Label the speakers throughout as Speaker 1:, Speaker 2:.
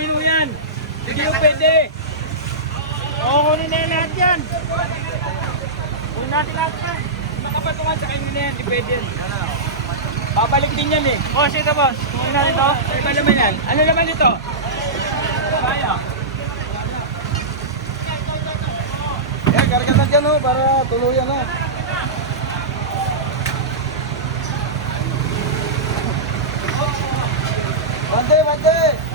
Speaker 1: kunin mo yan. Hindi mo pwede. Oo, kunin na yan lahat yan. Kunin natin lahat yan.
Speaker 2: Makapatungan sa kanya na yan, hindi pwede yan.
Speaker 1: Babalik din yan eh.
Speaker 2: Boss, ito boss. Kunin natin ito. Ano naman yan?
Speaker 1: Ano naman ito? Kaya. Yan, karagatan dyan oh, para tuluyan na. Bante, bante! Baka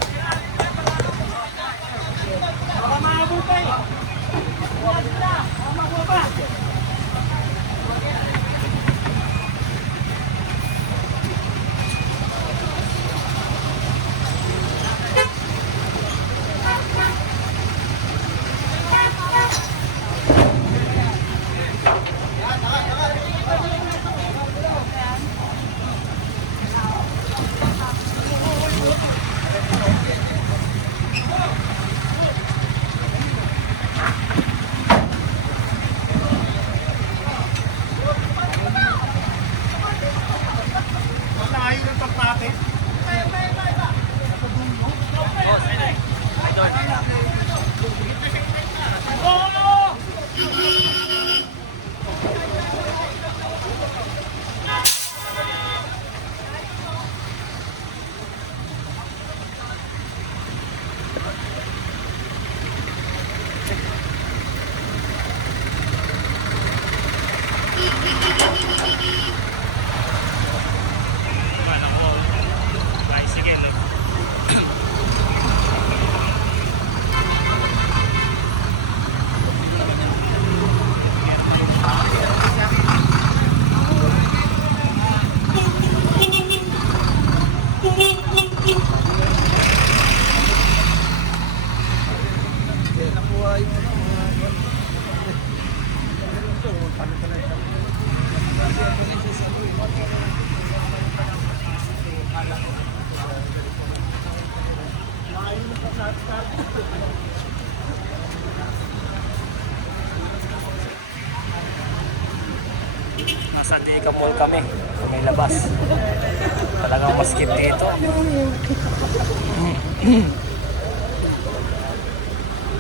Speaker 2: Nasa Liga Mall kami. May labas. Talagang maskip dito.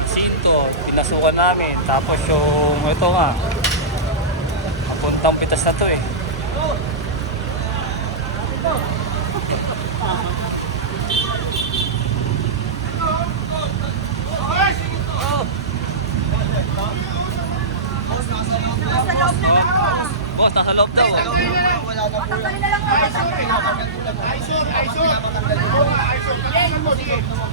Speaker 2: Sinto, pinasukan namin. Tapos yung ito nga. Papuntang pitas na to eh. Boss, nasa loob daw.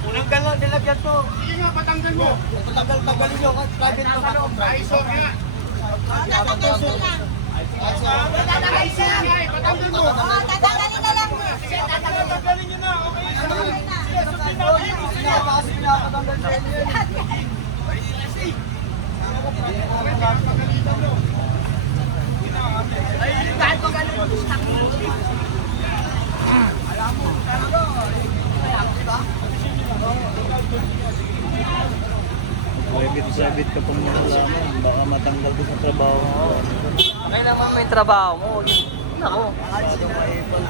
Speaker 2: Unang galaw, nilagyan to.
Speaker 3: Sige nga, patanggal mo.
Speaker 2: Patanggal, tanggalin nyo. Private na ka.
Speaker 3: Aisor nga. Patanggal mo.
Speaker 4: Tatanggalin na lang.
Speaker 3: Tanggalin nyo na. Okay. Sige, sundin
Speaker 2: Sabit-sabit ka pang nalaman, baka matanggal ko sa trabaho mo. Okay naman may trabaho mo. Ako. Masyadong maipal.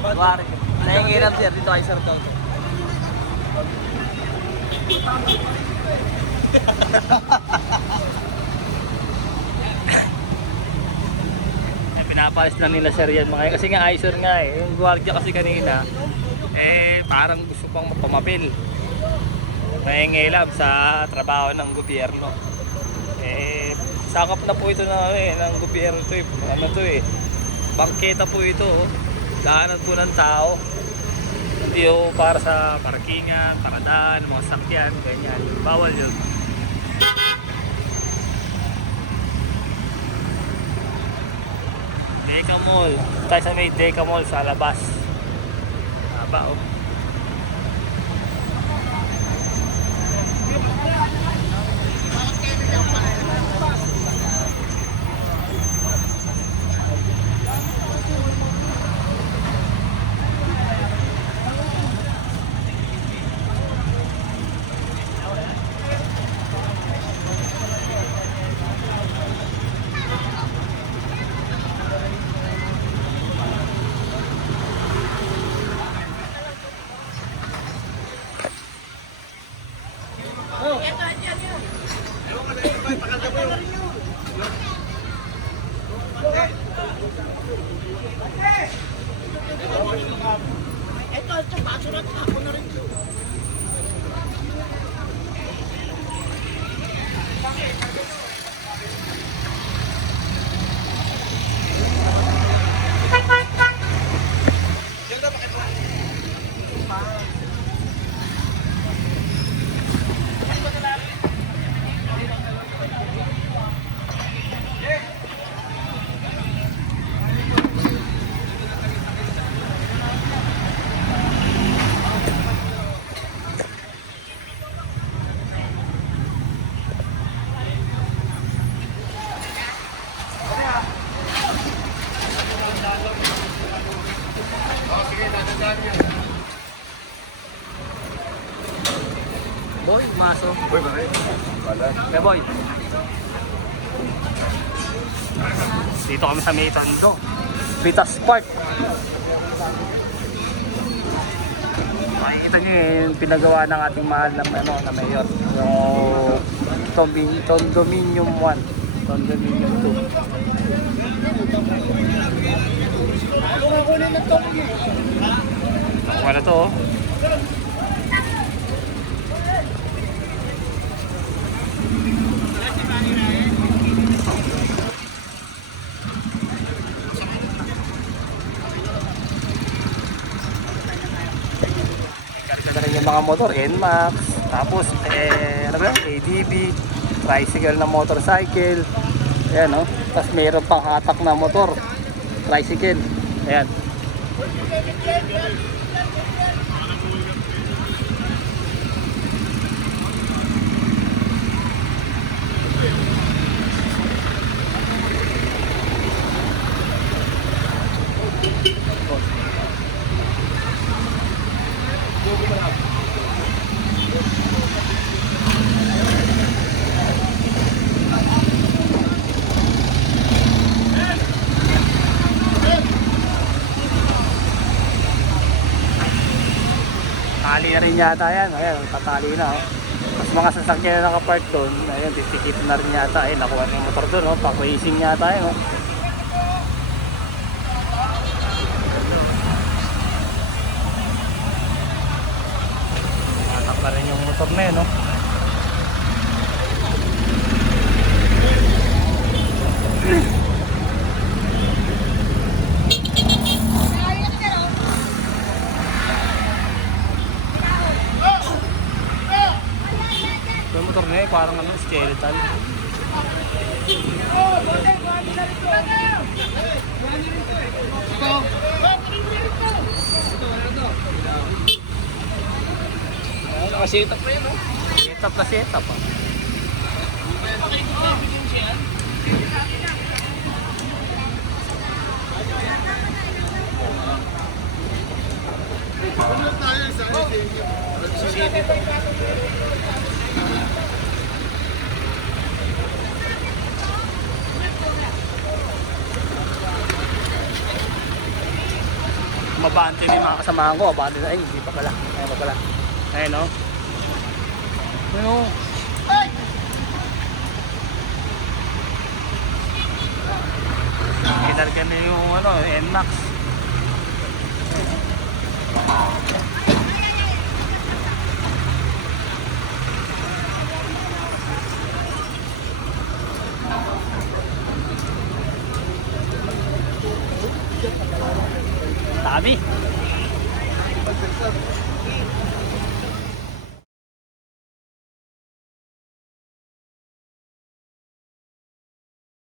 Speaker 2: Tuwari. Nahingirap sir. Dito ay sir daw. Eh, Pinapalis lang nila sir yan mga kasi nga ISOR nga eh. Yung gwardiya kasi kanina eh parang gusto pang pamapil. Nahingilab sa trabaho ng gobyerno. Eh sakap na po ito na eh, ng gobyerno to eh. Ano to eh. Bangketa po ito. oh. Daanan po ng tao. Po para sa parkingan, paradaan, mga sakyan, ganyan. Bawal yun. Deca Mall. Tayo sa may Deca Mall sa labas. Haba oh. Boy, maso. Boy, bakit? Eh, boy. Dito kami sa may Tondo. Vitas Park. Makikita nyo yung pinagawa ng ating mahal na, ano, na mayor. Yung Tombi- Condominium 1. Condominium 2. Wala to oh. Karga rin mga motor, NMAX, tapos eh, ano ba? ADB, tricycle na motorcycle, ayan no, tapos mayroon pang hatak na motor, tricycle, ayan. Tali na rin yata yan. Ayan, tatali na. Oh. Mas mga sasakyan na nakapark doon. Ayun, titikip na rin yata. Ayun, nakuha na yung motor doon. Oh. Pang-racing yata yun. Oh. Tatak na rin yung motor na yun. Oh. Yung motor na yun, parang ano, skeletal. Nakasitap na yun, no? Setup na setup. Ah. Mabante na yung mga kasamahan ko. Abante na. Ay, hindi pa pala. Ayun pa pala. Ayun, no? Ayun, oh. Kinarga na yung ano, NMAX. は。